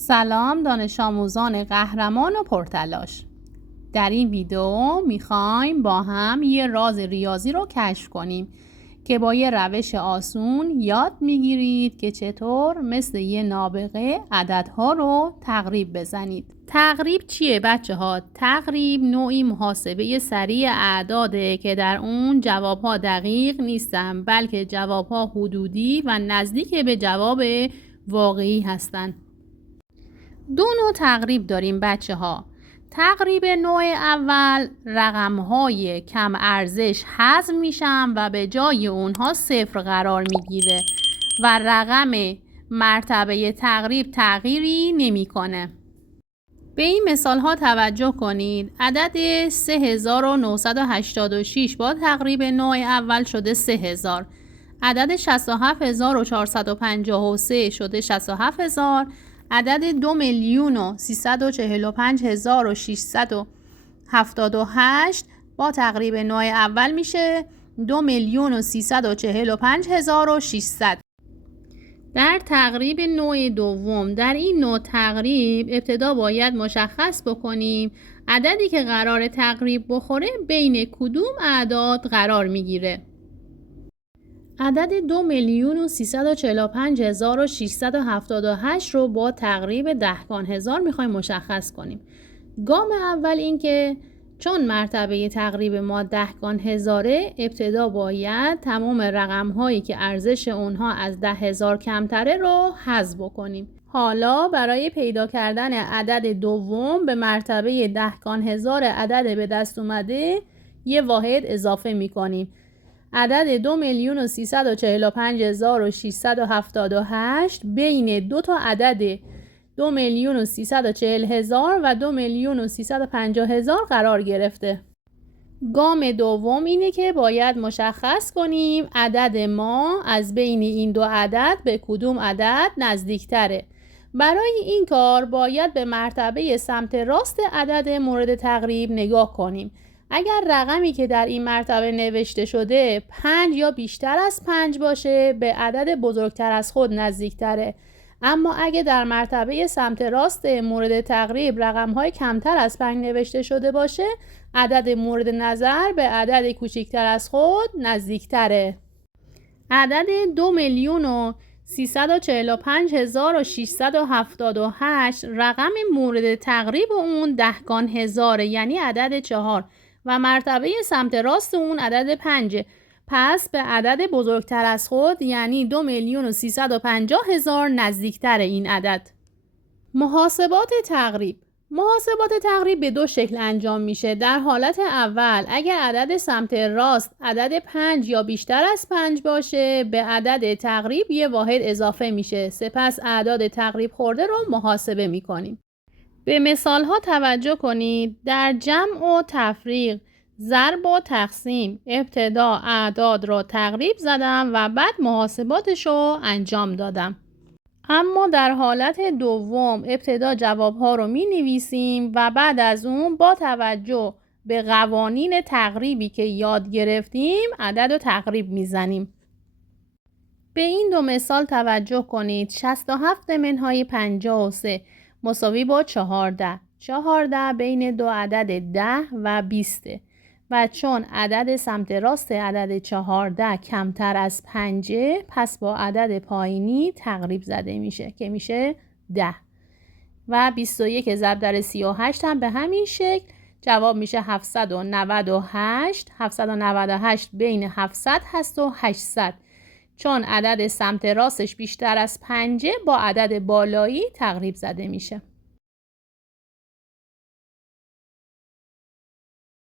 سلام دانش آموزان قهرمان و پرتلاش. در این ویدیو میخوایم با هم یه راز ریاضی رو کشف کنیم که با یه روش آسون یاد میگیرید که چطور مثل یه نابغه عددها رو تقریب بزنید. تقریب چیه بچه ها؟ تقریب نوعی محاسبه سریع اعداده که در اون جوابها دقیق نیستن، بلکه جوابها حدودی و نزدیک به جواب واقعی هستن. دو نوع تقریب داریم بچه ها. تقریب نوع اول رقم‌های کم ارزش حذف میشن و به جای اونها صفر قرار میگیره و رقم مرتبه تقریب تغییری نمیکنه. به این مثال ها توجه کنید. عدد 3986 با تقریب نوع اول شده 3000. عدد 67453 شده 67000. عدد 2,345,678 با تقریب نوع اول میشه 2,345,600. در تقریب نوع دوم، در این نوع تقریب ابتدا باید مشخص بکنیم عددی که قرار تقریب بخوره بین کدوم اعداد قرار میگیره. عدد 2,345,678 رو با تقریب دهگان هزار میخوایم مشخص کنیم. گام اول این که چون مرتبه تقریب ما دهگان هزاره، ابتدا باید تمام رقم هایی که ارزش اونها از 10,000 کمتره رو حذف بکنیم. حالا برای پیدا کردن عدد دوم به مرتبه دهگان هزار عدد به دست اومده یه واحد اضافه میکنیم. عدد 2,345,678 بین دو تا عدد 2,340,000 و 2,350,000 قرار گرفته. گام دوم اینه که باید مشخص کنیم عدد ما از بین این دو عدد به کدوم عدد نزدیکتره. برای این کار باید به مرتبه سمت راست عدد مورد تقریب نگاه کنیم. اگر رقمی که در این مرتبه نوشته شده 5 یا بیشتر از 5 باشه، به عدد بزرگتر از خود نزدیکتره. اما اگه در مرتبه سمت راست مورد تقریب رقم‌های کمتر از 5 نوشته شده باشه، عدد مورد نظر به عدد کوچکتر از خود نزدیکتره. عدد 2,345,678 رقم مورد تقریب اون دهگان هزاره، یعنی عدد 4 و مرتبه سمت راست اون عدد 5. پس به عدد بزرگتر از خود یعنی 2,350,000 نزدیکتر این عدد. محاسبات تقریب به دو شکل انجام میشه. در حالت اول اگر عدد سمت راست عدد 5 یا بیشتر از 5 باشه، به عدد تقریب یه واحد اضافه میشه. سپس اعداد تقریب خورده رو محاسبه میکنیم. به مثال ها توجه کنید. در جمع و تفریق، ضرب و تقسیم ابتدا اعداد را تقریب زدم و بعد محاسباتش رو انجام دادم. اما در حالت دوم ابتدا جوابها رو می نویسیم و بعد از اون با توجه به قوانین تقریبی که یاد گرفتیم عدد رو تقریب می زنیم. به این دو مثال توجه کنید. 67 منهای 53 مساوی با 14. 14 بین دو عدد 10 و 20 و چون عدد سمت راست عدد 14 کمتر از 5، پس با عدد پایینی تقریب زده میشه که میشه 10 و 21 ضرب در 38 هم به همین شکل جواب میشه 798. 798 بین 700 هست و 800. چون عدد سمت راستش بیشتر از 5 با عدد بالایی تقریب زده میشه.